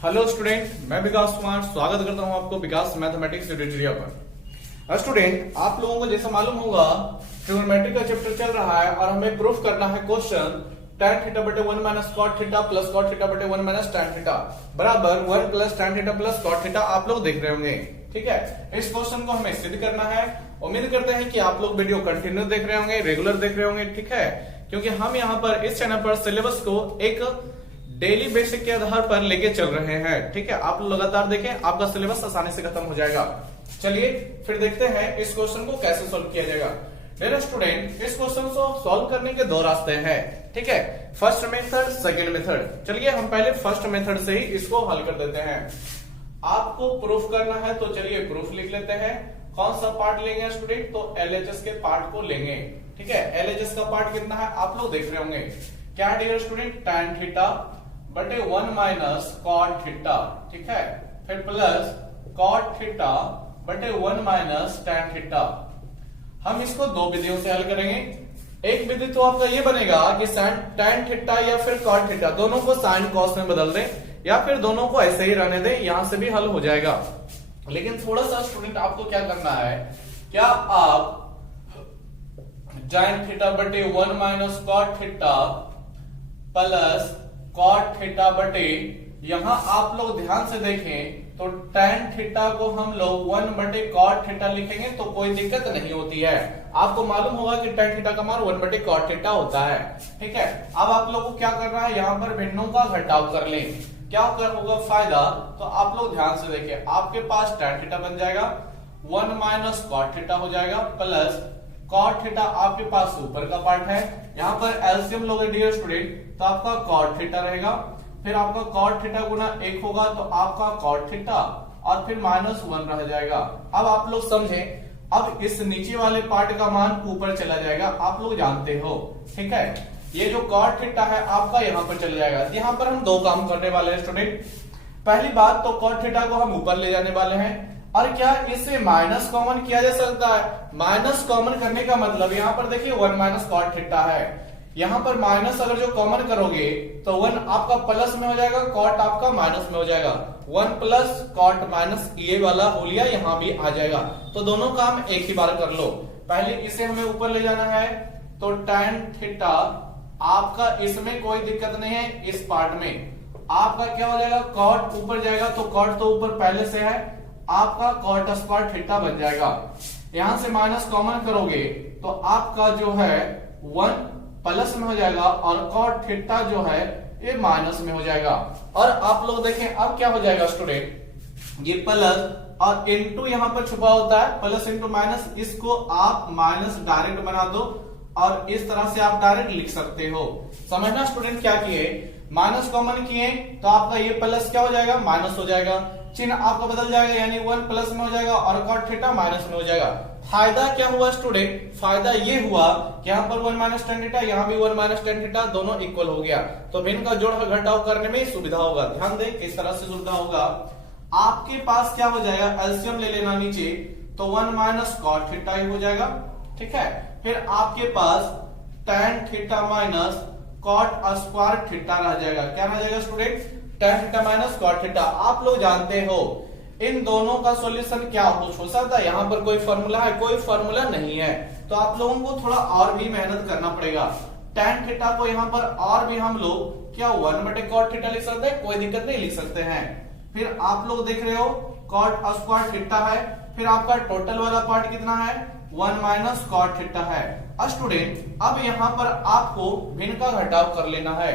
Hello student, मैं विकास कुमार स्वागत करता हूं आपको विकास मैथमेटिक्स ट्यूटोरियल पर। स्टूडेंट, आप लोगों को जैसा मालूम होगा ट्रिग्नोमेट्री का चैप्टर चल रहा है और हमें प्रूफ करना है क्वेश्चन tan थीटा बटे 1 minus cot theta plus cot theta बटे 1 माइनस tan थीटा बराबर 1 plus tan theta plus cot theta. आप लोग देख रहे होंगे, ठीक है। इस क्वेश्चन को हमें सिद्ध करना है। उम्मीद करते हैं कि आप लोग वीडियो कंटिन्यू देख रहे होंगे, रेगुलर देख रहे होंगे, ठीक है, क्योंकि हम यहाँ पर इस चैनल पर सिलेबस को एक डेली बेसिक के आधार पर लेके चल रहे हैं, ठीक है। आप लोग लगातार देखें, आपका सिलेबस आसानी से खत्म हो जाएगा। चलिए फिर देखते हैं इस क्वेश्चन को कैसे सॉल्व किया जाएगा। डियर स्टूडेंट, इस क्वेश्चन को सॉल्व करने के दो रास्ते हैं, ठीक है। First method, second method. चलिए हम पहले फर्स्ट मेथड से ही इसको हल कर देते हैं। आपको प्रूफ करना है तो चलिए प्रूफ लिख लेते हैं। कौन सा पार्ट लेंगे स्टूडेंट? तो एलएचएस के पार्ट को लेंगे, ठीक है। एलएचएस का पार्ट कितना है आप लोग देख रहे होंगे। क्या डियर स्टूडेंट? tan थीटा बटे 1 माइनस कॉट थीटा, ठीक है। फिर प्लस कॉट थीटा बटे 1 माइनस tan थीटा। हम इसको दो विधियों से हल करेंगे। एक विधि तो आपका ये बनेगा कि tan थीटा या फिर कॉट थीटा दोनों को साइन कॉस में बदल दें, या फिर दोनों को ऐसे ही रहने दें, यहां से भी हल हो जाएगा। लेकिन थोड़ा सा स्टूडेंट आपको क्या करना है, क्या आप tan थीटा बटे 1 minus cot theta plus cot theta बटे, यहां आप लोग ध्यान से देखें तो tan थीटा को हम लोग 1 बटे कॉट थीटा लिखेंगे तो कोई दिक्कत नहीं होती है। आपको मालूम होगा कि tan थीटा का मान 1 बटे कॉट थीटा होता है, ठीक है। अब आप लोगों को क्या करना है, यहां पर भिन्नों का घटाव कर लें। क्या होगा फायदा? तो आप लोग ध्यान से देखिए, आपके पास tan थीटा बन जाएगा 1 माइनस कॉट थीटा हो जाएगा प्लस कॉट थीटा आपके पास ऊपर का पार्ट है। यहां पर एलसीएम लोगे डियर स्टूडेंट तो आपका कॉट थीटा रहेगा, फिर आपका कॉट थीटा गुना 1 होगा तो आपका कॉट थीटा और फिर -1 रह जाएगा। अब आप लोग समझें, अब इस नीचे वाले पार्ट का मान ऊपर चला जाएगा, आप लोग जानते हो, ठीक है। ये जो कॉट थीटा है आपका यहाँ पर चला जाएगा। यहाँ पर हम दो काम करने वाले हैं स्टूडेंट। पहली बात तो कॉट थीटा को हम ऊपर ले जाने वाले हैं, और क्या इससे माइनस कॉमन किया जा सकता है? माइनस कॉमन करने का मतलब यहाँ पर देखिए 1 माइनस कॉट थीटा है, यहाँ पर माइनस अगर जो कॉमन करोगे तो 1 आपका प्लस में हो जाएगा, कॉट आपका माइनस में हो जाएगा। 1 प्लस कॉट माइनस ये वाला होलिया यहाँ भी आ जाएगा, तो दोनों काम एक ही बार कर लो। पहले इसे हमें ऊपर ले जाना है तो tan थीटा आपका इसमें कोई दिक्कत नहीं है। इस पार्ट में आपका क्या हो जाएगा, कॉट ऊपर जाएगा तो कॉट तो ऊपर पहले से है, आपका कॉट स्क्वायर थीटा बन जाएगा। यहां से माइनस कॉमन करोगे तो आपका जो है 1 प्लस में हो जाएगा और कॉट थीटा जो है ये माइनस में हो जाएगा। और आप लोग देखें अब क्या हो जाएगा स्टूडेंट, ये प्लस और इनटू यहां पर छुपा होता है, प्लस इंटू माइनस, इसको आप माइनस डायरेक्ट बना दो और इस तरह से आप डायरेक्ट लिख सकते हो। समझना स्टूडेंट, क्या किए, माइनस कॉमन किए तो आपका ये प्लस क्या हो जाएगा, माइनस हो जाएगा, चिन्ह आपका बदल जाएगा, यानी 1 प्लस में हो जाएगा और कॉट थीटा माइनस में हो जाएगा। फायदा क्या हुआ स्टूडेंट? फायदा ये हुआ कि यहाँ पर 1 माइनस tan थीटा, यहाँ भी 1 माइनस tan थीटा, दोनों इक्वल हो गया, तो भिन्न का जोड़ घटाव करने में सुविधा होगा। ध्यान दें किस तरह से सुविधा होगा। आपके पास क्या हो जाएगा, एलसीएम ले लेना नीचे, तो 1 माइनस कॉट थीटा ही हो जाएगा, ठीक है। फिर आपके पास tan theta minus cot square theta रह जाएगा। क्या रह जाएगा student? tan theta minus cot theta. आप लोग जानते हो इन दोनों का सॉल्यूशन क्या कुछ हो सकता है, यहाँ पर कोई फॉर्मूला है? कोई फॉर्मूला नहीं है, तो आप लोगों को थोड़ा और भी मेहनत करना पड़ेगा। tan थीटा को यहाँ पर और भी हम लोग क्या 1 बटे कॉट थीटा लिख सकते हैं, कोई दिक्कत नहीं, लिख सकते हैं। फिर आप लोग देख रहे हो कॉट स्क्वायर थीटा है, फिर आपका टोटल वाला पार्ट कितना है, 1 माइनस कॉट थीटा है। स्टूडेंट अब यहाँ पर आपको भिन्न का घटाव कर लेना है।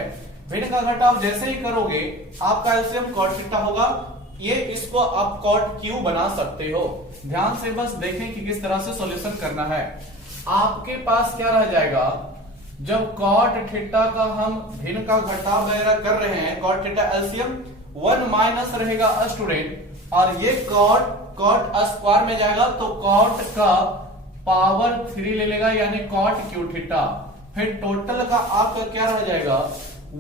भिन्न का घटाव जैसे ही करोगे आपका एलसीएम कॉट थीटा होगा, ये इसको आप कॉट क्यू बना सकते हो। ध्यान से बस देखें कि किस तरह से सॉल्यूशन करना है। आपके पास क्या रह जाएगा, जब कॉट थीटा का हम भिन्न का घटाव वगैरह कर रहे हैं, कॉट थीटा एलसीएम 1 माइनस रहेगा स्टूडेंट, और ये कॉट स्क्वायर में जाएगा तो कॉट का पावर 3 ले लेगा, यानी कॉट क्यू थीटा। फिर टोटल का आपका क्या रह जाएगा,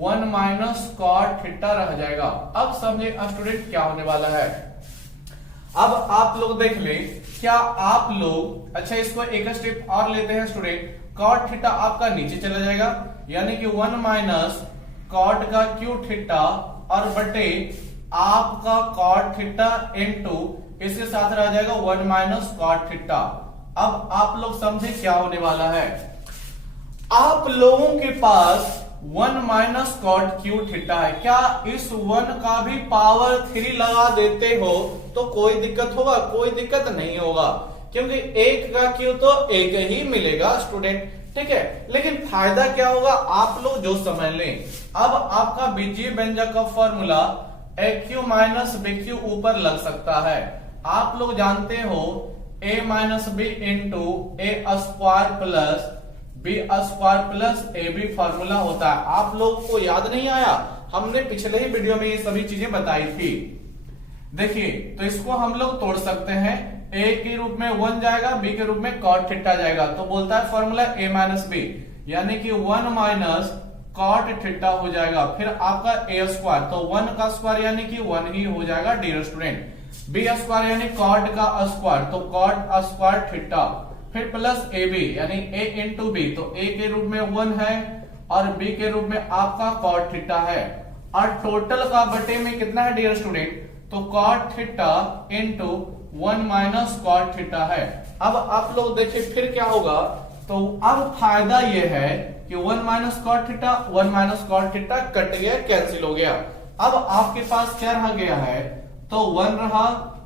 1 माइनस कॉट थीटा रह जाएगा। अब समझे स्टूडेंट क्या होने वाला है। अब आप लोग देख ले, क्या आप लोग, अच्छा इसको एक स्टेप और लेते हैं स्टूडेंट, कॉट थीटा आपका नीचे चला जाएगा, यानी कि 1 माइनस कॉट का क्यू थीटा और बटे आपका कॉट थीटा इनटू इसके साथ रह जाएगा 1 माइनस कॉट थीटा। अब आप लोग समझे क्या होने वाला है। आप लोगों के पास 1 माइनस कॉट क्यू थीटा है, क्या इस 1 का भी पावर 3 लगा देते हो तो कोई दिक्कत होगा? कोई दिक्कत नहीं होगा, क्योंकि एक का क्यू तो एक ही मिलेगा स्टूडेंट, ठीक है। लेकिन फायदा क्या होगा आप लोग जो समझ लें। अब आपका बीजीय व्यंजक का formula a Q minus B cube ऊपर लग सकता है। आप लोग जानते हो a minus B into a square plus B square plus A b formula होता है। आप लोग को याद नहीं आया? हमने पिछले ही वीडियो में ये सभी चीजें बताई थी। देखिए, तो इसको हम लोग तोड़ सकते हैं। a के रूप में 1 जाएगा, b के रूप में कॉट थीटा जाएगा, तो बोलता है फॉर्मूला a माइनस बी, यानी कि 1 माइनस कॉट थीटा हो जाएगा। फिर आपका a स्क्वायर, तो 1 का स्क्वायर यानी कि 1 ही हो जाएगा डियर स्टूडेंट। b स्क्वायर यानी कॉट का स्क्वायर, तो कॉट स्क्वायर थीटा, फिर प्लस ए बी यानी a इंटू बी, तो a के रूप में 1 है और b के रूप में आपका कॉट थीटा है, और टोटल का बटे में कितना है डियर स्टूडेंट? तो cot theta into 1 minus cot theta है। अब आप लोग देखिए फिर क्या होगा, तो अब फायदा यह है कि 1 minus cot theta 1 minus cot theta cut गया, कैंसिल हो गया। अब आपके पास क्या रह गया है, तो 1 रहा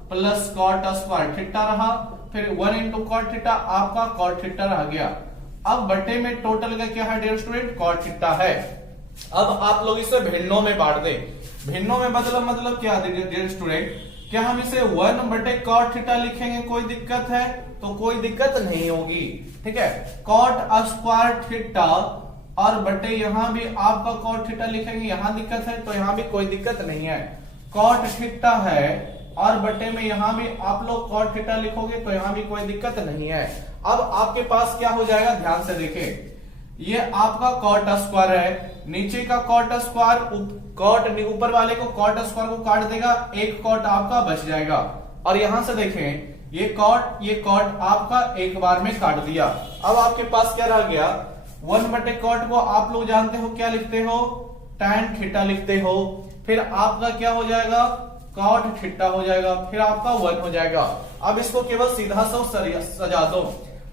प्लस कॉट स्क्वायर थीटा रहा, फिर 1 इंटू कॉट थीटा आपका कॉट थीटा रह गया। अब बटे में टोटल का क्या है डियर स्टूडेंट? कॉट थीटा है। अब आप लोग इसे भिन्नों में बांट दें। भिन्नों में मतलब क्या डियर स्टूडेंट? क्या हम इसे 1 बटे कॉट थीटा लिखेंगे? कोई दिक्कत है? तो कोई दिक्कत नहीं होगी, ठीक है। कॉट स्क्वायर थीटा और बटे यहां भी आपका कॉट थीटा लिखेंगे, यहां दिक्कत है तो यहां भी कोई दिक्कत नहीं है। कॉट थीटा है और बटे में यहां भी आप लोग कॉट थीटा लिखोगे तो यहां भी कोई दिक्कत नहीं है। अब आपके पास क्या हो जाएगा, ध्यान से देखें। ये आपका कॉट स्क्वायर है, नीचे का कॉट स्क्वायर कॉट ऊपर वाले को कॉट स्क्वायर को काट देगा, एक कॉट आपका बच जाएगा। और यहां से देखें, ये कॉट आपका एक बार में काट दिया। अब आपके पास क्या रह गया, 1 बटे कॉट को आप लोग जानते हो क्या लिखते हो? tan थीटा लिखते हो। फिर आपका क्या हो जाएगा, कॉट थीटा हो जाएगा, फिर आपका 1 हो जाएगा। अब इसको केवल सीधा सा सजा दो।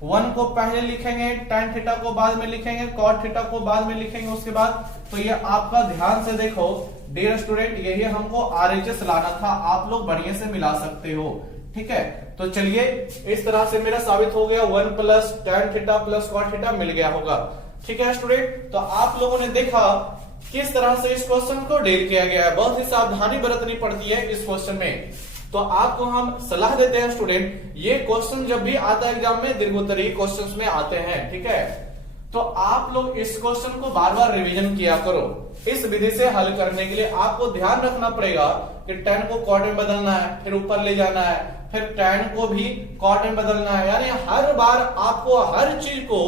1 को पहले लिखेंगे, tan थीटा को बाद में लिखेंगे, कॉट थीटा को बाद में लिखेंगे उसके बाद। तो ये आपका ध्यान से देखो डियर स्टूडेंट, यही हमको RHS लाना था, आप लोग बढ़िया से मिला सकते हो, ठीक है। तो चलिए इस तरह से मेरा साबित हो गया 1 plus tan theta plus cot theta मिल गया होगा, ठीक है स्टूडेंट। तो आप लोगों ने देखा किस तरह से इस क्वेश्चन को डील किया गया है। बहुत ही सावधानी बरतनी पड़ती है इस क्वेश्चन में। तो आपको हम सलाह देते हैं स्टूडेंट, ये क्वेश्चन जब भी आता है एग्जाम में, दीर्घोत्तरीय क्वेश्चंस में आते हैं, ठीक है। तो आप लोग इस क्वेश्चन को बार बार रिवीजन किया करो। इस विधि से हल करने के लिए आपको ध्यान रखना पड़ेगा कि tan को कॉट में बदलना है, फिर ऊपर ले जाना है, फिर tan को भी कॉट में बदलना है, यानी हर बार आपको हर चीज को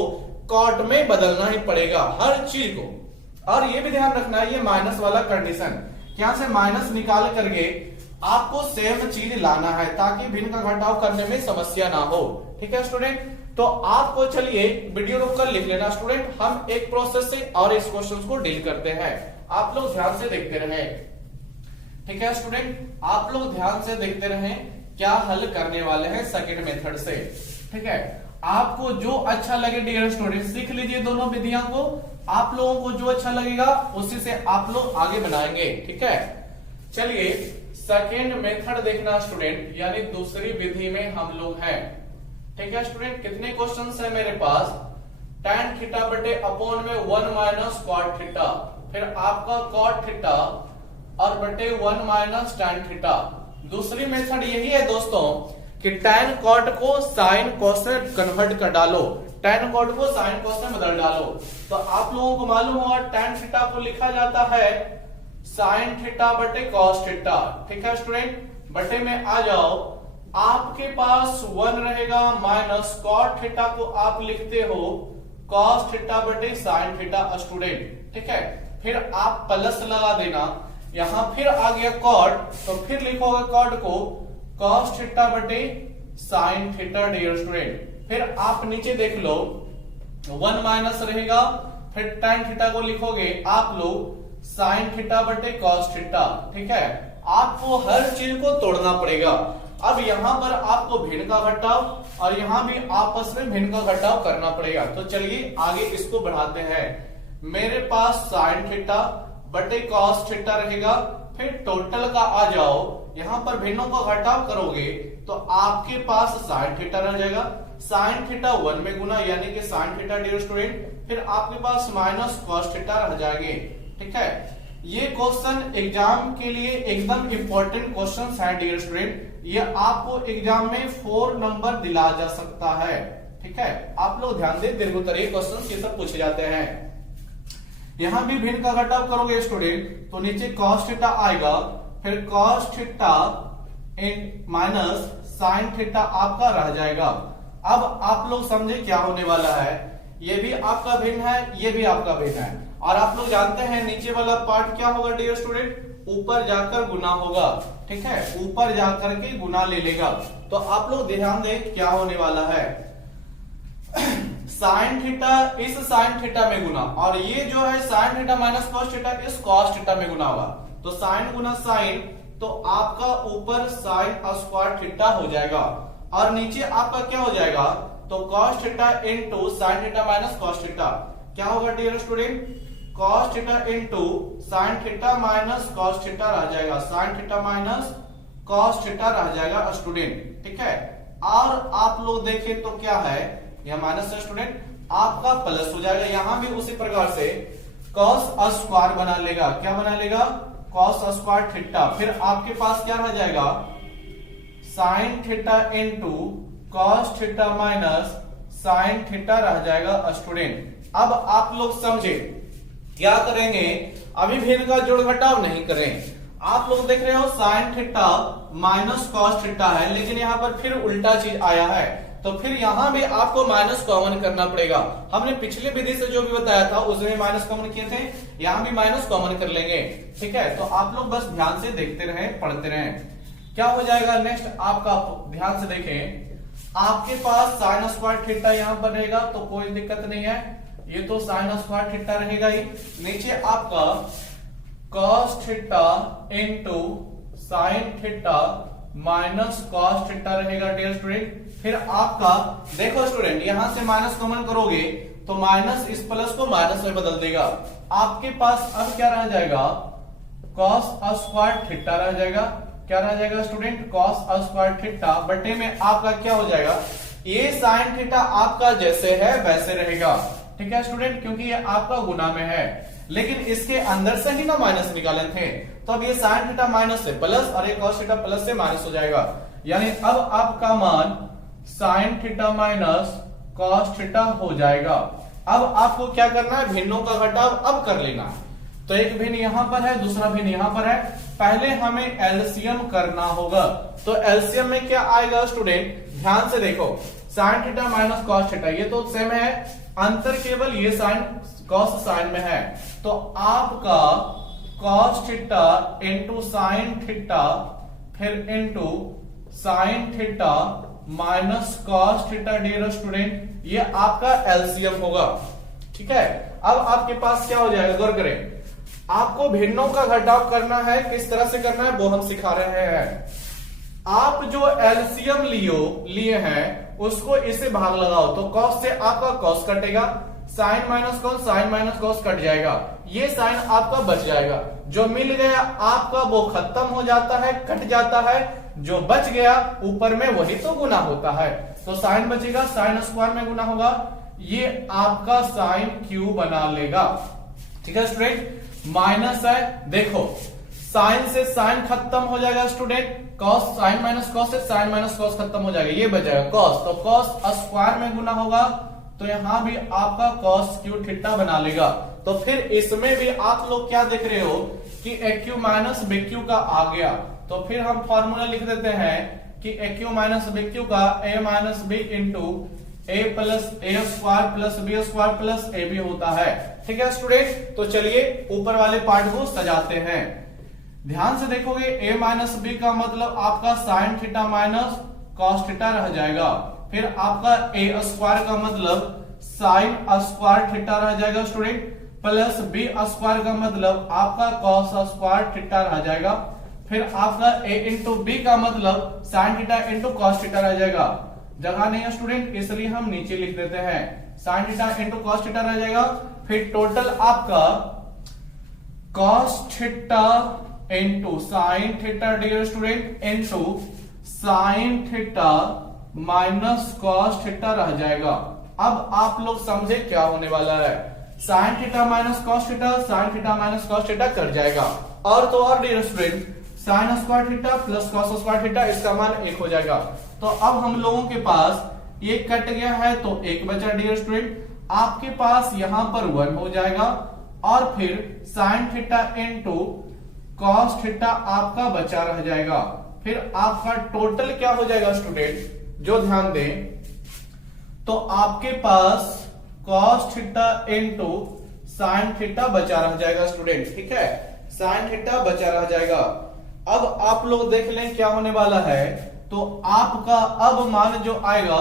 कॉट में बदलना ही पड़ेगा, हर चीज को। और ये भी ध्यान रखना है, ये माइनस वाला कंडीशन, यहां से माइनस निकाल करके आपको सेम चीज लाना है ताकि भिन्न का घटाव करने में समस्या ना हो, ठीक है स्टूडेंट। तो आपको चलिए वीडियो रोककर लिख लेना स्टूडेंट, हम एक प्रोसेस से और इस क्वेश्चन को डील करते हैं। आप लोग ध्यान से देखते रहे, ठीक है स्टूडेंट। आप लोग ध्यान से देखते रहे क्या हल करने वाले हैं सेकंड मेथड से, ठीक है। आपको जो अच्छा लगे डियर स्टूडेंट सीख लीजिए दोनों विधियां को, आप लोगों को जो अच्छा लगेगा उसी से आप लोग आगे बढ़ाएंगे, ठीक है। चलिए सेकेंड मेथड देखना स्टूडेंट, यानी दूसरी विधि में हम लोग हैं, ठीक है स्टूडेंट। कितने क्वेश्चंस है मेरे पास? tan थीटा बटे अपॉन में 1 माइनस कॉट थीटा, फिर आपका कॉट थीटा और बटे 1 माइनस tan थीटा। दूसरी मेथड यही है दोस्तों कि tan कॉट को साइन कॉस से कन्वर्ट कर डालो, tan कॉट को साइन कॉस में बदल डालो। तो आप लोगों को मालूम होगा tan थीटा को लिखा जाता है साइन थीटा बटे कॉस थीटा, ठीक है स्टूडेंट। बटे में आ जाओ, आपके पास 1 रहेगा माइनस कॉट थीटा को आप लिखते हो कॉस थीटा बटे साइन थीटा स्टूडेंट, ठीक है। फिर आप प्लस लगा देना, यहां फिर आ गया कॉट, तो फिर लिखोगे कॉट को कॉस थीटा बटे साइन थीटा डियर स्टूडेंट। फिर आप नीचे देख लो 1 माइनस रहेगा, फिर tan थीटा को लिखोगे आप लोग साइन थीटा बटे कॉस थीटा। ठीक है, आपको हर चीज को तोड़ना पड़ेगा। अब यहां पर आपको भिन्न का घटाव और यहां भी आपस में भिन्न का घटाव करना पड़ेगा। तो चलिए आगे इसको बढ़ाते हैं। मेरे पास साइन थीटा बटे कॉस थीटा रहेगा, फिर टोटल का आ जाओ, यहां पर भिन्नों का घटाव करोगे तो आपके पास साइन थीटा रह जाएगा, साइन थीटा 1 में गुना यानी कि साइन थीटा डियर स्टूडेंट, फिर आपके पास माइनस कॉस थीटा रह जाएंगे। ठीक है, ये क्वेश्चन एग्जाम के लिए एकदम इंपॉर्टेंट क्वेश्चन है डियर स्टूडेंट। ये आपको एग्जाम में 4 नंबर दिला जा सकता है। ठीक है, आप लोग ध्यान दें, दीर्घोत्तरीय क्वेश्चन ये सब पूछे जाते हैं। यहां भी भिन्न का घटाव करोगे स्टूडेंट तो नीचे cos थीटा आएगा, फिर cos theta minus sine theta आपका रह जाएगा। अब आप लोग समझे क्या होने वाला है, ये भी आपका भिन्न है, ये भी आपका भिन्न है, और आप लोग जानते हैं नीचे वाला पार्ट क्या होगा डियर स्टूडेंट, ऊपर जाकर गुना होगा। ठीक है, ऊपर जाकर के गुना ले लेगा। तो आप लोग ध्यान दें क्या होने वाला है, साइन थीटा इस साइन थीटा में गुना, और ये जो है sine theta minus cos theta इस कॉस थीटा में गुना होगा। तो साइन गुना साइन, तो आपका ऊपर साइन स्क्वायर थीटा हो जाएगा और नीचे आपका क्या हो जाएगा, तो cos theta into sine theta minus cos theta. क्या होगा dear student, cos theta into sine theta minus cos theta रह जाएगा, sine theta minus cos theta रह जाएगा स्टूडेंट। ठीक है, और आप लोग देखें तो क्या है, यह माइनस है स्टूडेंट, आपका प्लस हो जाएगा। यहां भी उसी प्रकार से कॉस स्क्वायर बना लेगा, क्या बना लेगा, कॉस स्क्वायर थीटा, फिर आपके पास क्या रह जाएगा, sine theta into cos theta minus sine theta रह जाएगा स्टूडेंट। अब आप लोग समझे क्या करेंगे, अभी भिन्न का जोड़ घटाव नहीं करें। आप लोग देख रहे हो sign theta minus cos theta है, लेकिन यहां पर फिर उल्टा चीज आया है, तो फिर यहां भी आपको माइनस कॉमन करना पड़ेगा। हमने पिछले विधि से जो भी बताया था उसमें माइनस कॉमन किए थे, यहां भी माइनस कॉमन कर लेंगे। ठीक है, तो आप लोग बस ध्यान से देखते रहें, पढ़ते रहें। क्या हो जाएगा नेक्स्ट, आपका ध्यान से देखें, आपके पास साइन स्क्वायर थीटा यहां पर रहेगा तो कोई दिक्कत नहीं है, ये तो साइन स्क्वायर थीटा रहेगा ही। नीचे आपका cos theta into sine theta minus cos theta रहेगा डियर स्टूडेंट। फिर आपका देखो स्टूडेंट, यहां से माइनस कॉमन करोगे तो माइनस इस प्लस को माइनस में बदल देगा। आपके पास अब क्या रह जाएगा, कॉस स्क्वायर थीटा रह जाएगा। क्या रह जाएगा स्टूडेंट, कॉस स्क्वायर थीटा बटे में आपका क्या हो जाएगा, ये साइन थीटा आपका जैसे है वैसे रहेगा। ठीक है स्टूडेंट, क्योंकि ये आपका गुना में है, लेकिन इसके अंदर से ही ना माइनस निकाले थे, तो अब ये साइन थीटा माइनस से प्लस और ये कॉस थीटा प्लस से माइनस हो जाएगा। यानी अब आपका मान sign theta minus cos theta हो जाएगा। अब आपको क्या करना है, भिन्नों का घटाव अब कर लेना है। तो एक भिन्न यहां पर है, दूसरा भिन्न यहां पर है, पहले हमें एलसीएम करना होगा। तो एलसीएम में क्या आएगा स्टूडेंट, ध्यान से देखो, sign theta minus cos theta ये तो सेम है, अंतर केवल ये साइन कॉस साइन में है। तो आपका cos theta into sine theta फिर into sine theta minus cos theta dear student, ये आपका एलसीएम होगा। ठीक है, अब आपके पास क्या हो जाएगा, गौर करें, आपको भिन्नों का घटाव करना है, किस तरह से करना है वो हम सिखा रहे हैं। आप जो एलसीएम लिए हैं उसको इसे भाग लगाओ, तो कॉस से आपका कॉस कटेगा, साइन माइनस कॉस कट जाएगा, ये साइन आपका बच जाएगा। जो मिल गया आपका वो खत्म हो जाता है, कट जाता है, जो बच गया ऊपर में वही तो गुना होता है। तो साइन बचेगा, साइन स्क्वायर में गुना होगा, ये आपका साइन क्यू बना लेगा। ठीक है स्टूडेंट, माइनस है, देखो साइन से साइन खत्म हो जाएगा student, cos sine minus cos से साइन माइनस कॉस खत्म हो जाएगा, ये बच जाएगा कॉस, तो कॉस स्क्वायर में गुना होगा, तो यहां भी आपका कॉस क्यू थीटा बना लेगा। तो फिर इसमें भी आप लोग क्या देख रहे हो कि A Q minus B Q का आ गया, तो फिर हम फॉर्मूला लिख देते हैं कि A Q minus B Q का A minus B into A plus A square plus B square plus A B होता है। ठीक है स्टूडेंट, तो चलिए ऊपर वाले पार्ट को सजाते हैं। ध्यान से देखोगे, ए माइनस बी का मतलब आपका sign theta minus cos theta रह जाएगा, फिर आपका ए स्क्वायर का मतलब साइन स्क्वायर थीटा रह जाएगा स्टूडेंट, प्लस बी स्क्वायर का मतलब आपका कॉस स्क्वायर थीटा रह जाएगा। फिर आपका a इंटू बी का मतलब sign theta into cos theta रह जाएगा। जगह नहीं है स्टूडेंट, इसलिए हम नीचे लिख देते हैं sine theta into cos theta रह जाएगा। फिर टोटल आपका cos theta into sine theta dear student into sine theta minus cos theta रह जाएगा। अब आप लोग समझे क्या होने वाला है, sine theta minus cos theta sine theta minus cos theta कर जाएगा। और तो और dear student sine square theta plus cos square theta इसका मान 1 हो जाएगा। तो अब हम लोगों के पास ये कट गया है तो 1 बचा डियर स्टूडेंट। आपके पास यहां पर 1 हो जाएगा और फिर sign theta into cos theta आपका बचा रह जाएगा। फिर आपका टोटल क्या हो जाएगा स्टूडेंट, जो ध्यान दें तो आपके पास cos theta into sine theta बचा रह जाएगा स्टूडेंट। ठीक है, साइन थीटा बचा रह जाएगा। अब आप लोग देख लें क्या होने वाला है, तो आपका अब मान जो आएगा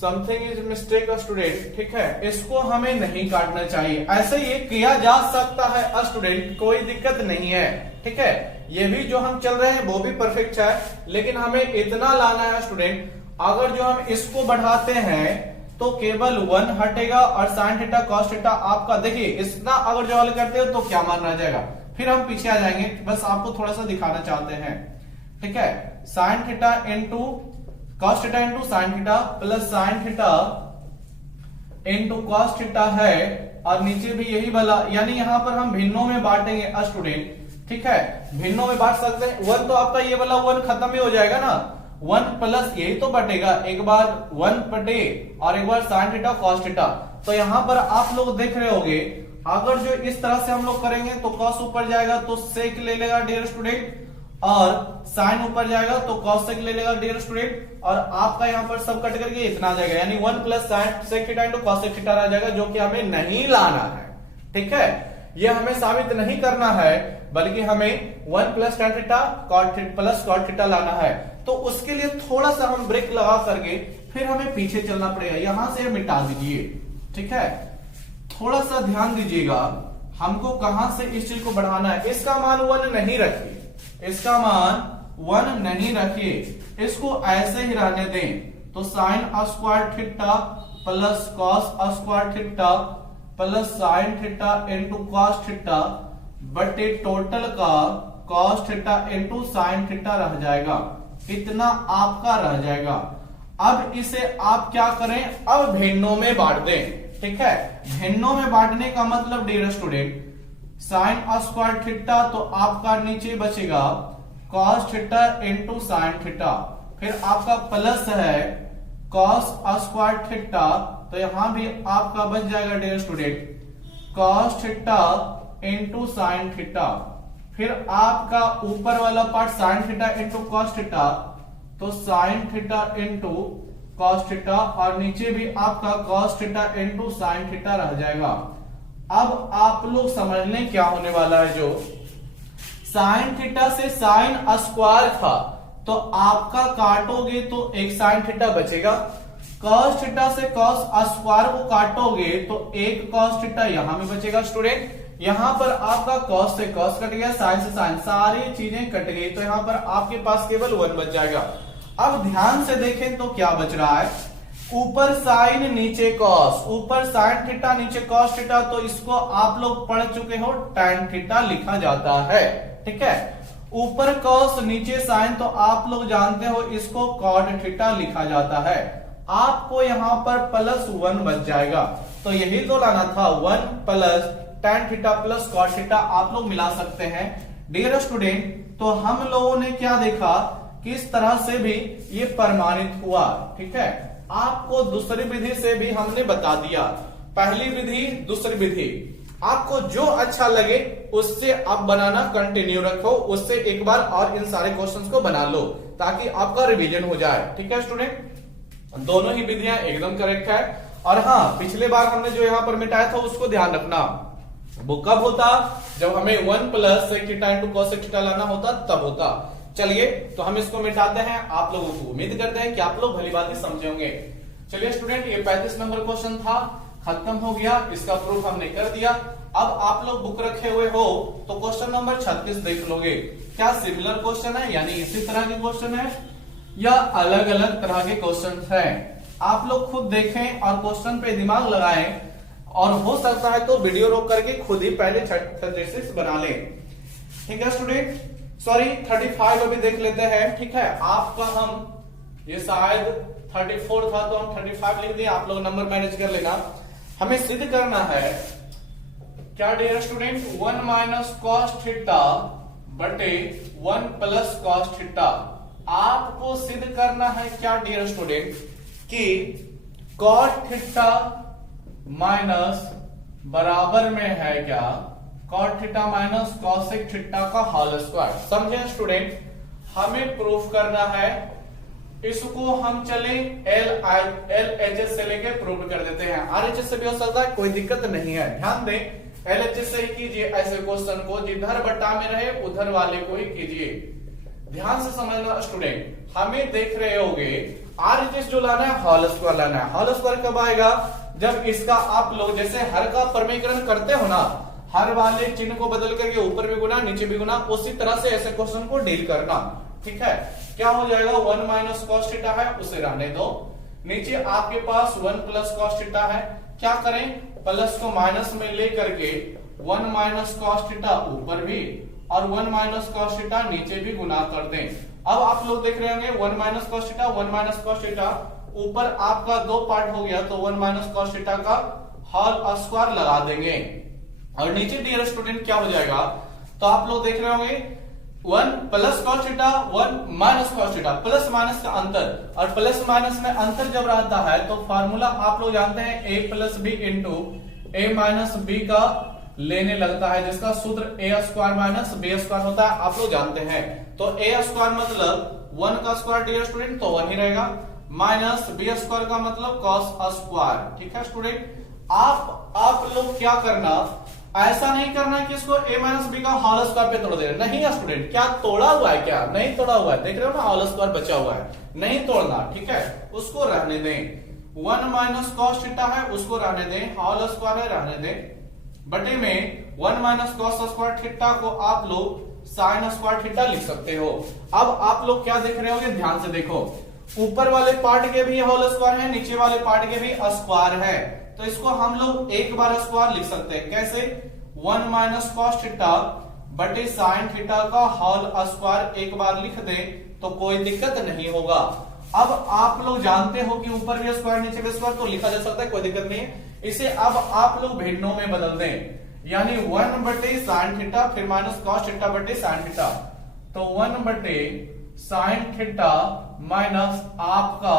समथिंग इज मिस्टेक स्टूडेंट। ठीक है, इसको हमें नहीं काटना चाहिए, ऐसे ये किया जा सकता है स्टूडेंट, कोई दिक्कत नहीं है। ठीक है, ये भी जो हम चल रहे हैं वो भी परफेक्ट है, लेकिन हमें इतना लाना है स्टूडेंट, अगर जो हम इसको बढ़ाते हैं तो केवल 1 हटेगा और साइन थीटा कॉस थीटा आपका देखिए इतना अगर जो हल करते हो तो क्या मान रह जाएगा, फिर हम पीछे आ जाएंगे, बस आपको थोड़ा सा दिखाना चाहते हैं। ठीक है, sine theta into cos theta into sine theta plus sine theta into cos theta है और नीचे भी यही वाला, यानी यहां पर हम भिन्नों में बांटेंगे स्टूडेंट। ठीक है, भिन्नों में बांट सकते हैं। 1 तो आपका ये वाला 1 खत्म ही हो जाएगा ना, 1 प्लस यही तो बटेगा, एक बार 1 बटे और एक बार साइन थीटा कॉस थीटा। तो यहां पर आप लोग देख रहे होंगे अगर जो इस तरह से हम लोग करेंगे तो कॉस ऊपर जाएगा तो सेक ले लेगा डियर स्टूडेंट, और साइन ऊपर जाएगा तो कॉस सेक ले लेगा डियर स्टूडेंट, और आपका यहां पर सब कट करके इतना आ जाएगा, यानी 1 plus sine sec theta into cosec theta रह जाएगा, जो कि हमें नहीं लाना है। ठीक है, ये हमें साबित नहीं करना है, बल्कि हमें 1 plus tan theta plus cot theta लाना है। तो उसके लिए थोड़ा सा हम ब्रेक लगा करके फिर हमें पीछे चलना पड़ेगा, यहां से मिटा दीजिए। ठीक है, थोड़ा सा ध्यान दीजिएगा, हमको कहां से इस चीज को बढ़ाना है। इसका मान 1 नहीं रखिए, इसका मान 1 नहीं रखिए, इसको ऐसे ही रहने दें। तो sign square theta plus cos square theta plus sine theta into cos theta बटे टोटल का cos theta into sine theta रह जाएगा, इतना आपका रह जाएगा। अब इसे आप क्या करें, अब भिन्नों में बांट दें। ठीक है, भिन्नों में बांटने का मतलब dear student sine square theta तो आपका नीचे बचेगा cos theta into sine theta, फिर आपका प्लस है कॉस स्क्वायर थीटा, तो यहां भी आपका बच जाएगा dear student cos theta into sine theta, फिर आपका ऊपर वाला part sine theta into cos theta, तो sine theta into cos theta, और नीचे भी आपका cos theta into sine theta रह जाएगा। अब आप लोग समझ लें क्या होने वाला है, जो साइन थीटा से साइन स्क्वायर था तो आपका काटोगे तो एक साइन थीटा बचेगा, कॉस थीटा से कॉस स्क्वायर को काटोगे तो एक कॉस थीटा यहां में बचेगा स्टूडेंट। यहां पर आपका कॉस से कॉस कट गया, साइन से साइन, सारी चीजें कट गई, तो यहां पर आपके पास केवल 1 बच जाएगा। अब ध्यान से देखें तो क्या बच रहा है, ऊपर साइन नीचे कॉस, ऊपर साइन थीटा नीचे कॉस थीटा, तो इसको आप लोग पढ़ चुके हो टैन थीटा लिखा जाता है। ठीक है, ऊपर कॉस नीचे साइन, तो आप लोग जानते हो इसको कॉट थीटा लिखा जाता है। आपको यहां पर प्लस 1 बच जाएगा, तो यही तो लाना था, 1 plus tan theta plus cot theta आप लोग मिला सकते हैं डियर स्टूडेंट। तो हम लोगों ने क्या देखा, किस तरह से भी ये प्रमाणित हुआ। ठीक है, आपको दूसरी विधि से भी हमने बता दिया, पहली विधि दूसरी विधि, आपको जो अच्छा लगे उससे आप बनाना कंटिन्यू रखो, उससे एक बार और इन सारे क्वेश्चंस को बना लो ताकि आपका रिवीजन हो जाए। ठीक है स्टूडेंट, दोनों ही विधियां एकदम करेक्ट है। और हाँ, पिछले बार हमने जो यहां पर मिटाया था उसको ध्यान रखना, वो कब होता, जब हमें 1 plus sec theta into cosec theta लाना होता तब होता। चलिए तो हम इसको मिटाते हैं, आप लोगों को उम्मीद करते हैं कि आप लोग भली बात समझे होंगे। चलिए स्टूडेंट, ये 35 नंबर क्वेश्चन था। खत्म हो गया, इसका प्रूफ हमने कर दिया। अब आप लोग बुक रखे हुए हो तो क्वेश्चन नंबर 36 देख लोगे। क्या सिमिलर क्वेश्चन है, यानी इसी तरह के क्वेश्चन है या अलग अलग तरह के क्वेश्चन हैं? आप लोग खुद देखें और क्वेश्चन पे दिमाग लगाएं, और हो सकता है तो वीडियो रोक करके खुद ही पहले 36 बना लें। ठीक है स्टूडेंट, सॉरी 35 अभी देख लेते हैं। ठीक है, आपका हम ये शायद 34 था तो हम 35 लिख दिए, आप लोग नंबर मैनेज कर लेना। हमें सिद्ध करना है क्या dear student, 1 minus cos theta बटे 1 प्लस कॉस थीटा। आपको सिद्ध करना है क्या डियर स्टूडेंट कि कॉट थीटा माइनस बराबर में है क्या cot theta minus cosec theta का होल स्क्वायर। समझे स्टूडेंट, हमें प्रूफ करना है। इसको हम चले LHS से लेके प्रूफ कर देते हैं। RHS से भी हो सकता है, कोई दिक्कत नहीं है। ध्यान दें, LHS से ही कीजिए ऐसे क्वेश्चन को, जिधर बटा में रहे उधर वाले को ही कीजिए। ध्यान से समझना स्टूडेंट, हमें देख रहे होगे RHS जो लाना है होल स्क्वायर लाना है। होल स्क्वायर कब आएगा, जब इसका आप लोग जैसे हर का परमीकरण करते हो ना, हर वाले चिन्ह को बदल करके ऊपर भी गुना नीचे भी गुना, उसी तरह से ऐसे क्वेश्चन को डील करना। ठीक है, क्या हो जाएगा, 1 माइनस कॉस थीटा है उसे रहने दो, नीचे आपके पास 1 प्लस कॉस थीटा है। क्या करें, प्लस को माइनस में ले करके 1 माइनस कॉस थीटा ऊपर भी और 1 माइनस कॉस थीटा नीचे भी गुना कर दें। अब आप लोग देख रहे होंगे 1 minus cos theta 1 minus cos theta, ऊपर आपका दो पार्ट हो गया तो 1 माइनस कॉस थीटा का होल स्क्वायर लगा देंगे, और नीचे डियर स्टूडेंट क्या हो जाएगा, तो आप लोग देख रहे होंगे 1 plus cos theta 1 minus cos theta, plus minus का अंतर, और प्लस माइनस में अंतर जब रहता है तो फार्मूला आप लोग जानते हैं a plus b into a minus b का लेने लगता है, जिसका सूत्र a square minus b square होता है, आप लोग जानते हैं। तो a स्क्वायर मतलब 1 का स्क्वायर डियर स्टूडेंट तो 1 ही रहेगा, माइनस बी स्क्वायर का मतलब कॉस स्क्वायर। ठीक है स्टूडेंट, आप लोग क्या करना, ऐसा नहीं करना कि इसको a माइनस बी का होल स्क्वायर पे तोड़ देना, नहीं है स्टूडेंट। क्या तोड़ा हुआ है, क्या नहीं तोड़ा हुआ है, देख रहे हो ना होल स्क्वायर बचा हुआ है, नहीं तोड़ना। ठीक है, उसको रहने दें। 1 माइनस कॉस थीटा है उसको रहने दें, होल स्क्वायर है रहने दें, बटे में 1 माइनस कॉस स्क्वायर थीटा को आप लोग साइन स्क्वायर थीटा लिख सकते हो। अब आप लोग क्या देख रहे होगे, ध्यान से देखो, ऊपर वाले पार्ट के भी होल स्क्वायर है, नीचे वाले पार्ट के भी स्क्वायर है, तो इसको हम लोग एक बार स्क्वायर लिख सकते हैं। कैसे, 1 माइनस कॉस थीटा बटे साइन थीटा का होल स्क्वायर एक बार लिख दें तो कोई दिक्कत नहीं होगा। अब आप लोग जानते हो कि ऊपर भी स्क्वायर नीचे भी स्क्वायर तो लिखा जा सकता है, कोई दिक्कत नहीं है। इसे अब आप लोग भिन्नों में बदल दें, यानी 1 बटे साइन थीटा फिर माइनस कॉस थीटा बटे साइन थीटा, तो 1 बटे साइन थीटा माइनस आपका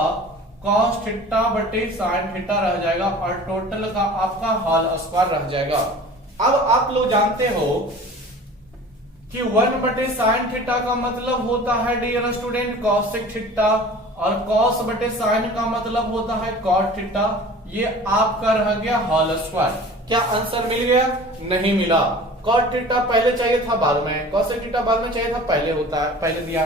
कॉस थीटा बटे साइन थीटा रह जाएगा, और टोटल का आपका होल स्क्वायर रह जाएगा। अब आप लोग जानते हो कि 1 बटे साइन थीटा का मतलब होता है डियर स्टूडेंट कॉसेक थीटा, और कॉस बटे साइन का मतलब होता है कॉट थीटा। ये आपका रह गया होल स्क्वायर। क्या आंसर मिल गया, नहीं मिला। कॉट थीटा पहले चाहिए था बाद में, कॉसेक थीटा बाद में चाहिए था पहले, होता है पहले दिया।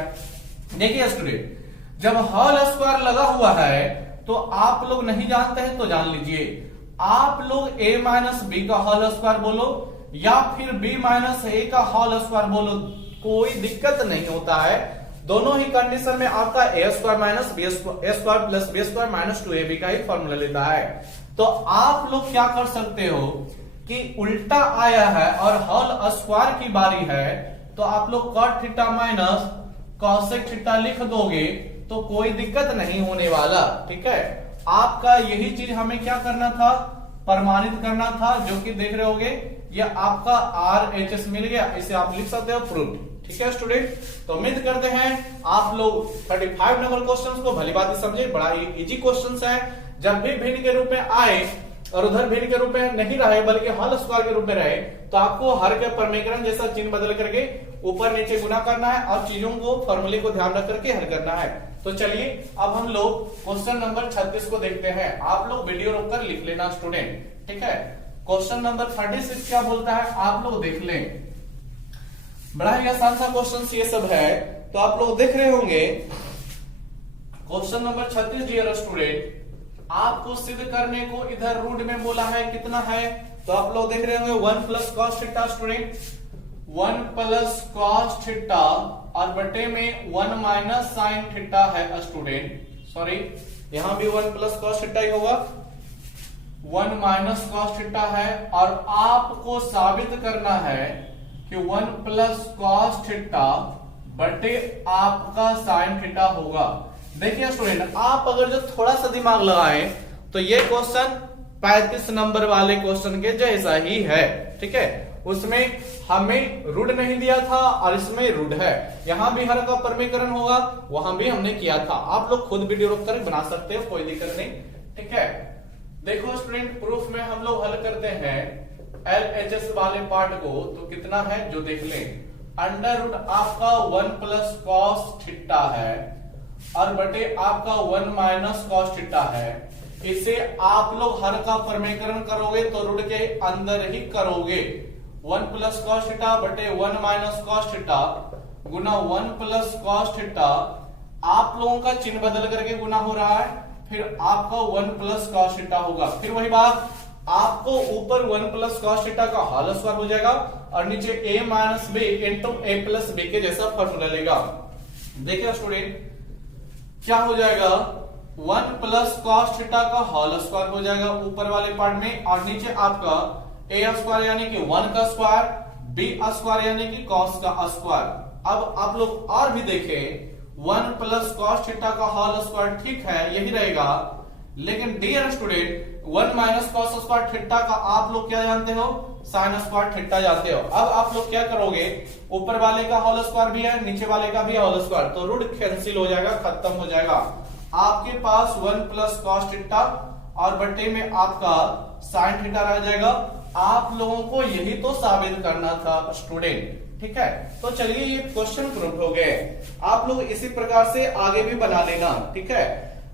देखिए स्टूडेंट, जब होल स्क्वायर लगा हुआ है तो आप लोग नहीं जानते हैं तो जान लीजिए, आप लोग a माइनस बी का होल स्क्वायर बोलो या फिर b माइनस ए का होल स्क्वायर बोलो, कोई दिक्कत नहीं होता है। दोनों ही कंडीशन में आपका a square minus b square plus B square minus 2ab का ही फॉर्मूला लेता है। तो आप लोग क्या कर सकते हो कि उल्टा आया है और होल स्क्वायर की बारी है, तो आप लोग cot theta minus cosec theta लिख दोगे तो कोई दिक्कत नहीं होने वाला। ठीक है, आपका यही चीज हमें क्या करना था, प्रमाणित करना था, जो कि देख रहे होगे ये आपका RHS मिल गया, इसे आप लिख सकते हो प्रूफ। ठीक है स्टूडेंट, तो उम्मीद करते हैं आप लोग 35 नंबर क्वेश्चंस को भली बात समझे, बड़ा ही इजी क्वेश्चंस है। जब भी भिन्न के रूप में आए और उधर भिन्न के रूप में नहीं रहे बल्कि होल स्क्वायर के रूप में रहे, तो आपको हर के परमीकरण जैसा चिन्ह बदल करके ऊपर नीचे गुना करना है और चीजों को फॉर्मूले को ध्यान रख करके हल करना है। तो चलिए अब हम लोग क्वेश्चन नंबर 36 को देखते हैं। आप लोग वीडियो रोककर लिख लेना स्टूडेंट। ठीक है, क्वेश्चन नंबर 36 क्या बोलता है आप लोग देख लें, बड़ा ही आसान सा क्वेश्चन ये सब है। तो आप लोग देख रहे होंगे क्वेश्चन नंबर 36 डियर स्टूडेंट, आपको सिद्ध करने को इधर रूट में बोला है, कितना है, तो आप लोग देख रहे होंगे 1 plus cos theta student, 1 plus cos theta और बटे में 1 माइनस साइन थीटा है स्टूडेंट, सॉरी यहां भी 1 प्लस कॉस थीटा ही होगा, 1 माइनस कॉस थीटा है और आपको साबित करना है कि 1 प्लस कॉस थीटा बटे आपका साइन थीटा होगा। देखिए स्टूडेंट, आप अगर जो थोड़ा सा दिमाग लगाएं तो ये क्वेश्चन 35 नंबर वाले क्वेश्चन के जैसा ही है, ठीक है। उसमें हमें रूट नहीं दिया था और इसमें रूट है, यहां भी हर का परमीकरण होगा, वहां भी हमने किया था। आप लोग खुद वीडियो रोक कर बना सकते हो, कोई दिक्कत नहीं, ठीक है। देखो स्टूडेंट, प्रूफ में हम लोग हल करते हैं LHS वाले पार्ट को, तो कितना है जो देख लें, अंडर रूट आपका 1 प्लस कॉस थीटा है और बटे आपका 1 माइनस कॉस थीटा है। इसे आप लोग हर का परमीकरण करोगे तो रूट के अंदर ही करोगे, 1 प्लस कॉस थीटा बटे 1 माइनस कॉस थीटा गुना 1 प्लस कॉस थीटा, आप लोगों का चिन्ह बदल करके गुना हो रहा है, फिर आपका 1 प्लस कॉस थीटा होगा। फिर वही बात, आपको ऊपर 1 प्लस कॉस थीटा का होल स्क्वायर हो जाएगा और नीचे a minus B into a plus b के जैसा फॉर्मूला लेगा। देखिए स्टूडेंट, क्या हो जाएगा, 1 प्लस कॉस थीटा का होल स्क्वायर हो जाएगा ऊपर वाले पार्ट में, और नीचे आपका a स्क्वायर यानी कि 1 का स्क्वायर, b स्क्वायर यानी कि cos का स्क्वायर। अब आप लोग और भी देखें, 1 प्लस कॉस थीटा का होल स्क्वायर ठीक है, यही रहेगा, लेकिन dear student 1 minus cos square theta का आप लोग क्या जानते हो, साइन स्क्वायर थीटा जानते हो। अब आप लोग क्या करोगे, ऊपर वाले का होल स्क्वायर भी है, नीचे वाले का भी होल स्क्वायर, तो रूट कैंसिल हो जाएगा, खत्म हो जाएगा। आपके पास 1 प्लस कॉस थीटा और बटे में आपका साइन थीटा रह जाएगा। आप लोगों को यही तो साबित करना था स्टूडेंट, ठीक है। तो चलिए ये क्वेश्चन प्रूफ हो गए, आप लोग इसी प्रकार से आगे भी बना लेना, ठीक है।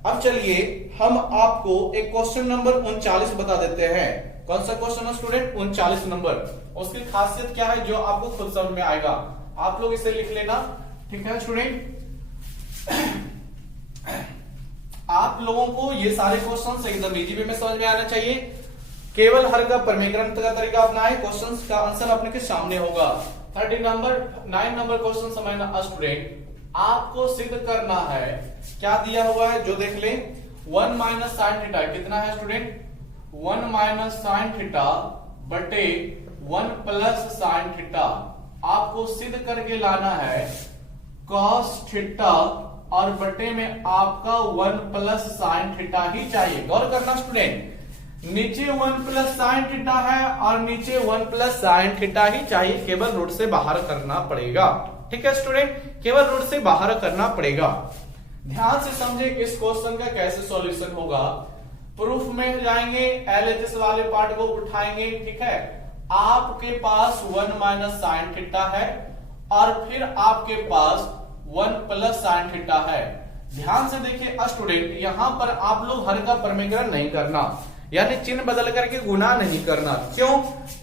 अब चलिए हम आपको एक क्वेश्चन नंबर 39 बता देते हैं। कौन सा क्वेश्चन है स्टूडेंट, 39 नंबर। उसकी खासियत क्या है जो आपको खुद समझ में आएगा, आप लोग इसे लिख लेना, ठीक है स्टूडेंट। आप लोगों को ये सारे क्वेश्चन एकदम इजी वे में समझ में आना चाहिए, केवल हर का परमीकरण का तरीका अपनाएं, क्वेश्चन का आंसर अपने के सामने होगा। 9 नंबर क्वेश्चन समझना स्टूडेंट, आपको सिद्ध करना है, क्या दिया हुआ है जो देख लें, 1 माइनस साइन थीटा कितना है स्टूडेंट, 1 माइनस साइन थीटा बटे 1 प्लस साइन थीटा। आपको सिद्ध करके लाना है कॉस थीटा और बटे में आपका 1 प्लस साइन थीटा ही चाहिए। गौर करना स्टूडेंट, नीचे 1 प्लस साइन थीटा है और नीचे 1 प्लस साइन थीटा ही चाहिए, केवल रूट से बाहर करना पड़ेगा, ठीक है स्टूडेंट, केवल रूट से बाहर करना पड़ेगा। ध्यान से समझे इस क्वेश्चन का कैसे सॉल्यूशन होगा। प्रूफ में जाएंगे, LHS वाले पार्ट को उठाएंगे, ठीक है। आपके पास 1 माइनस साइन थीटा है और फिर आपके पास 1 प्लस साइन थीटा है। ध्यान से देखिए स्टूडेंट, यहां पर आप लोग हर का परमीकरण नहीं करना, यानी चिन्ह बदल करके गुना नहीं करना। क्यों?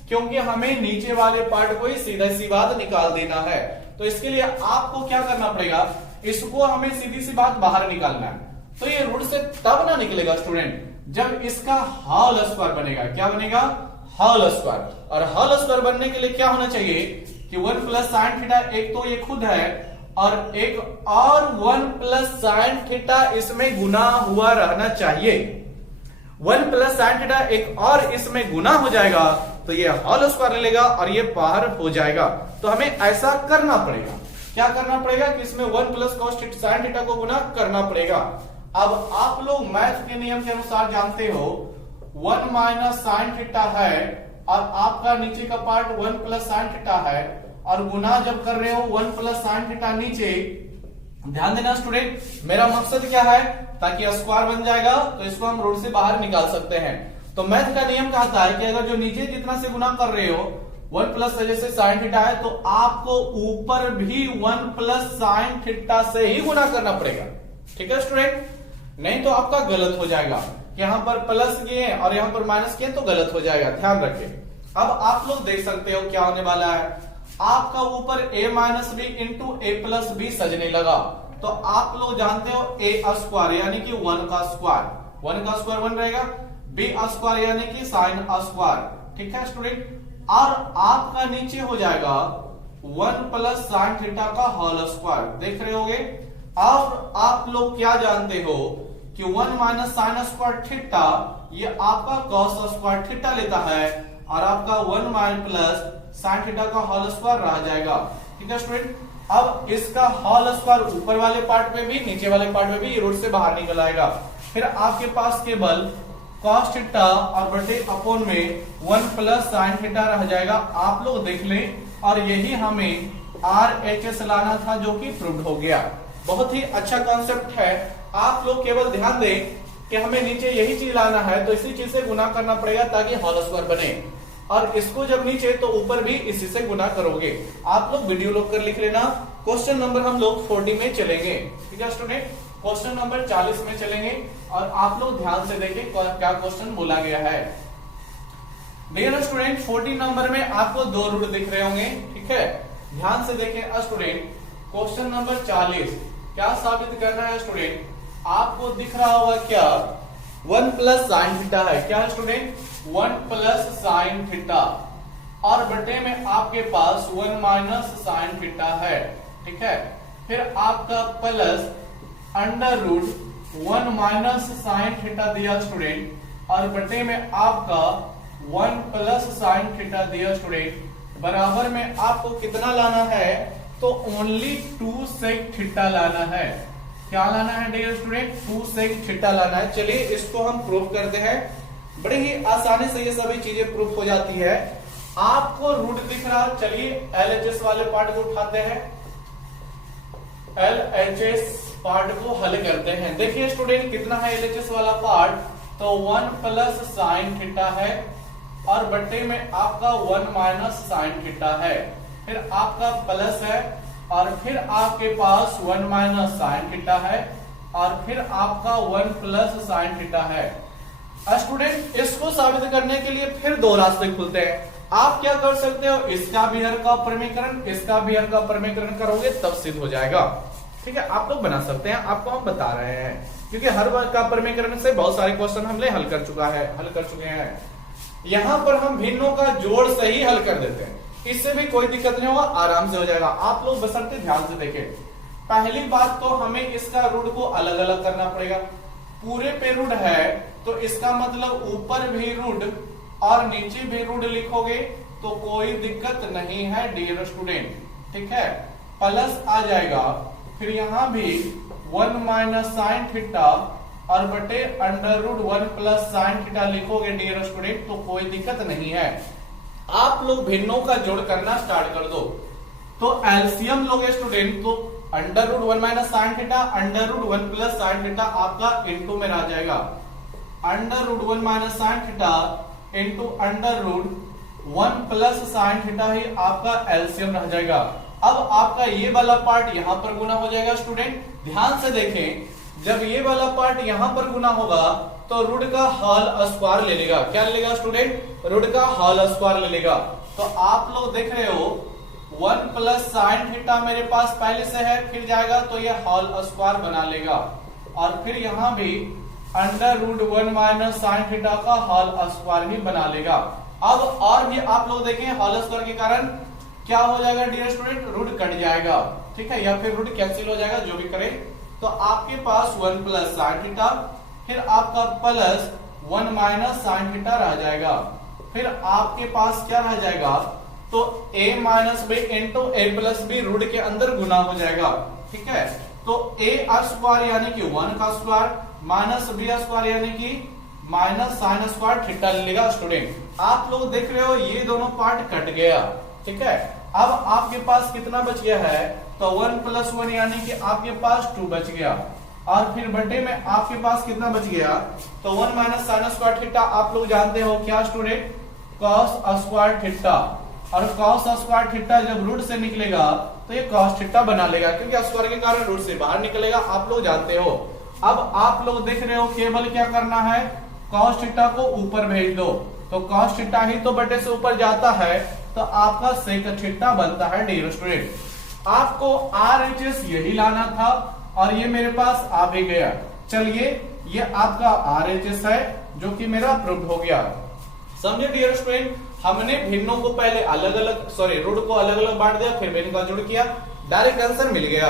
क्योंकि हमें नीचे वाले पार्ट को ही सीधा सी बात निकाल देना है। तो इसके लिए आपको क्या करना पड़ेगा, इसको हमें सीधी सी बात बाहर निकालना है। तो ये रूट से तब ना निकलेगा स्टूडेंट जब इसका होल स्क्वायर बनेगा। क्या बनेगा? Whole square. और होल स्क्वायर बनने के लिए क्या होना चाहिए कि 1 प्लस साइन थीटा, एक तो ये खुद है और एक और 1 प्लस साइन थीटा इसमें गुना हुआ रहना चाहिए। 1 प्लस साइन थीटा एक और इसमें गुना हो जाएगा तो ये होल स्क्वायर ले लेगा और ये बाहर हो जाएगा। तो हमें ऐसा करना पड़ेगा। क्या करना पड़ेगा कि इसमें 1 प्लस कॉस साइन थीटा को गुना करना पड़ेगा। अब आप लोग मैथ के नियम के अनुसार जानते हो 1 माइनस साइन थीटा है और आपका नीचे का पार्ट 1 प्लस साइन थीटा है और गुना जब कर रहे हो 1 प्लस साइन थीटा नीचे। ध्यान देना स्टूडेंट, मेरा मकसद क्या है, ताकि स्क्वायर बन जाएगा तो इसको हम रूट से बाहर निकाल सकते हैं। तो मैथ का नियम कहता है कि अगर जो नीचे जितना से गुना कर रहे हो 1 प्लस जैसे साइन थीटा है तो आपको ऊपर भी 1 प्लस साइन थीटा से ही गुना करना पड़ेगा। ठीक है स्टूडेंट, नहीं तो आपका गलत हो जाएगा। यहां पर प्लस किए और यहां पर माइनस किए तो गलत हो जाएगा, ध्यान रखें। अब आप लोग देख सकते हो क्या होने वाला है, आपका ऊपर a minus B into A plus b सजने लगा। तो आप लोग जानते हो a स्क्वायर यानी कि 1 का स्क्वायर 1 का स्क्वायर 1 रहेगा, बी स्क्वायर यानी कि साइन स्क्वायर, ठीक है स्टूडेंट। और आपका नीचे हो जाएगा 1 प्लस साइन थीटा का होल स्क्वायर, देख रहे होगे। और आप लोग क्या जानते हो कि 1 माइनस साइन स्क्वायर थीटा ये आपका कॉस स्क्वायर थीटा लेता है, और आपका 1 माइनस प्लस साइन थीटा का होल स्क्वायर रह जाएगा, ठीक है स्टूडेंट। अब इसका होल स्क्वायर ऊपर वाले पार्ट में भी नीचे वाले पार्ट में भी ये रूट से बाहर निकल आएगा। फिर आपके पास केवल कॉस थीटा और बटे अपॉन में 1 प्लस साइन थीटा रह जाएगा। आप लोग देख लें, और यही हमें RHS लाना था जो कि प्रूव्ड हो गया। बहुत ही अच्छा कॉन्सेप्ट है। आप लोग केवल ध्यान दें कि हमें नीचे यही चीज लाना है, तो इसी चीज से गुना करना पड़ेगा ताकि होल स्क्वायर बने, और इसको जब नीचे तो ऊपर भी इसी से गुना करोगे। आप लोग वीडियो लोग कर लिख लेना। क्वेश्चन नंबर हम लोग 40 में चलेंगे, ठीक है स्टूडेंट। क्वेश्चन नंबर 40 में चलेंगे, और आप लोग ध्यान से देखें क्या क्वेश्चन बोला गया है। डियर स्टूडेंट 40 नंबर में आपको 2 रूट दिख रहे होंगे, ठीक है। ध्यान से देखें स्टूडेंट, क्वेश्चन नंबर 40 क्या साबित कर रहा है स्टूडेंट। आपको दिख रहा होगा क्या 1 प्लस साइन थीटा है, क्या है स्टूडेंट 1 प्लस साइन थीटा, और बटे में आपके पास 1 माइनस साइन थीटा है, ठीक है। फिर आपका plus under root 1 minus sine theta दिया स्टूडेंट, और बटे में आपका 1 प्लस साइन थीटा दिया स्टूडेंट। बराबर में आपको कितना लाना है, तो ओनली 2 सेक थीटा लाना है। क्या लाना है डियर स्टूडेंट, 2 सेक थीटा लाना है। चलिए इसको हम प्रूव करते हैं। बड़े ही आसानी से ये सभी चीजें प्रूफ हो जाती है। आपको रूट दिख रहा, चलिए LHS वाले पार्ट को उठाते हैं, LHS पार्ट को हल करते हैं। देखिए स्टूडेंट कितना है LHS वाला पार्ट, तो 1 प्लस साइन थीटा है, और बट्टे में आपका 1 माइनस साइन थीटा है। फिर आपका प्लस है, और फिर आपके पास 1 माइनस साइन थीटा है, और फिर आपका 1 प्लस साइन थीटा है। स्टूडेंट इसको साबित करने के लिए फिर 2 रास्ते खुलते हैं। आप क्या कर सकते हो, इसका भी हर का प्रमेयकरण, इसका भी हर का प्रमेयकरण करोगे तब सिद्ध हो जाएगा, ठीक है। आप लोग बना सकते हैं, आपको हम बता रहे हैं, क्योंकि हर बार का प्रमेयकरण से बहुत सारे क्वेश्चन हमने हल कर चुके हैं। यहां पर हम भिन्नों का जोड़ से ही हल कर देते हैं, इससे भी कोई दिक्कत नहीं होगा, आराम से हो जाएगा। आप लोग बसंते ध्यान से देखें। पहली बात तो हमें इसका रूट को अलग अलग करना पड़ेगा। पूरे पे रूट है तो इसका मतलब ऊपर भी रूट और नीचे भी रूट लिखोगे तो कोई दिक्कत नहीं है डियर स्टूडेंट, ठीक है। प्लस आ जाएगा, फिर यहां भी 1 माइनस साइन थीटा और बटे under root 1 plus sine theta लिखोगे डियर स्टूडेंट तो कोई दिक्कत नहीं है। आप लोग भिन्नों का जोड़ करना स्टार्ट कर दो, तो एलसीएम लोगे स्टूडेंट तो under root 1 minus sine theta under root 1 plus sine theta आपका इनटू में आ जाएगा। Under root 1 minus sine theta into under root 1 plus sine theta ही आपका एलसीएम रह जाएगा। अब आपका ये वाला पार्ट यहां पर गुना हो जाएगा स्टूडेंट। ध्यान से देखें, जब ये वाला पार्ट यहां पर गुना होगा तो रूट का होल स्क्वायर ले लेगा। क्या ले लेगा स्टूडेंट? रूट का होल स्क्वायर ले लेगा। तो आप लोग देख रहे हो 1 प्लस साइन थीटा मेरे पास पहले से है, फिर जाएगा तो ये होल स्क्वायर बना लेगा, और फिर यहां भी under root 1 minus sine theta का होल स्क्वायर ही बना लेगा। अब और भी आप लोग देखें, होल स्क्वायर के कारण क्या हो जाएगा डियर स्टूडेंट? रूट कट जाएगा, ठीक है, या फिर रूट कैंसिल हो जाएगा, जो भी करे। तो आपके पास 1 प्लस साइन थीटा, फिर आपका प्लस 1 माइनस साइन थीटा रह जाएगा। फिर आपके पास क्या रह जाएगा? तो a minus B into A plus b root के अंदर गुना हो जाएगा, ठीक है। तो a स्क्वायर यानी कि 1 का स्क्वायर माइनस बी स्क्वायर यानी कि माइनस साइन स्क्वायर थीटा लेगा स्टूडेंट। आप लोग देख रहे हो ये दोनों पार्ट कट गया, ठीक है। अब आपके पास कितना बच गया है? तो 1 प्लस 1 यानी कि आपके पास 2 बच गया, और फिर बटे में आपके पास कितना बच गया? तो 1 माइनस साइन स्क्वायर थीटा आप लोग जानते हो क्या स्टूडेंट? कॉस स्क्वायर थीटा, और कॉस स्क्वायर थीटा जब रूट से निकलेगा तो ये कॉस थीटा बना लेगा, क्योंकि स्क्वायर के कारण रूट से बाहर निकलेगा, आप लोग जानते हो। अब आप लोग देख रहे हो केवल क्या करना है? कॉस थीटा को ऊपर भेज दो, तो कॉस थीटा ही तो बटे से ऊपर जाता है, तो आपका सेक थीटा बनता है डियर स्टूडेंट। आपको RHS यही लाना था, और ये मेरे पास आ भी गया। चलिए ये आपका RHS है जो कि मेरा प्रूव हो गया। समझे डियर स्टूडेंट, हमने भिन्नों को पहले अलग अलग रूट को अलग अलग बांट दिया, फिर भिन्न का जोड़ किया, डायरेक्ट आंसर मिल गया।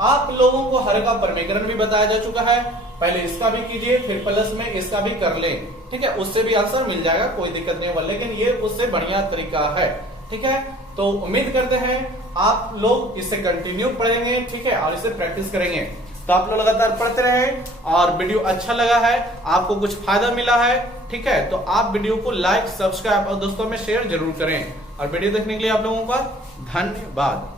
आप लोगों को हर का परमीकरण भी बताया जा चुका है, पहले इसका भी कीजिए फिर प्लस में इसका भी कर लें, ठीक है, उससे भी आंसर मिल जाएगा, कोई दिक्कत नहीं होगा, लेकिन ये उससे बढ़िया तरीका है, ठीक है। तो उम्मीद करते हैं आप लोग इसे कंटिन्यू पढ़ेंगे, ठीक है, और इसे प्रैक्टिस करेंगे। तो आप लोग लगातार पढ़ते रहें, और वीडियो अच्छा लगा है, आपको कुछ फायदा मिला है, ठीक है, तो आप वीडियो को लाइक, सब्सक्राइब और दोस्तों में शेयर जरूर करें। और वीडियो देखने के लिए आप लोगों का धन्यवाद।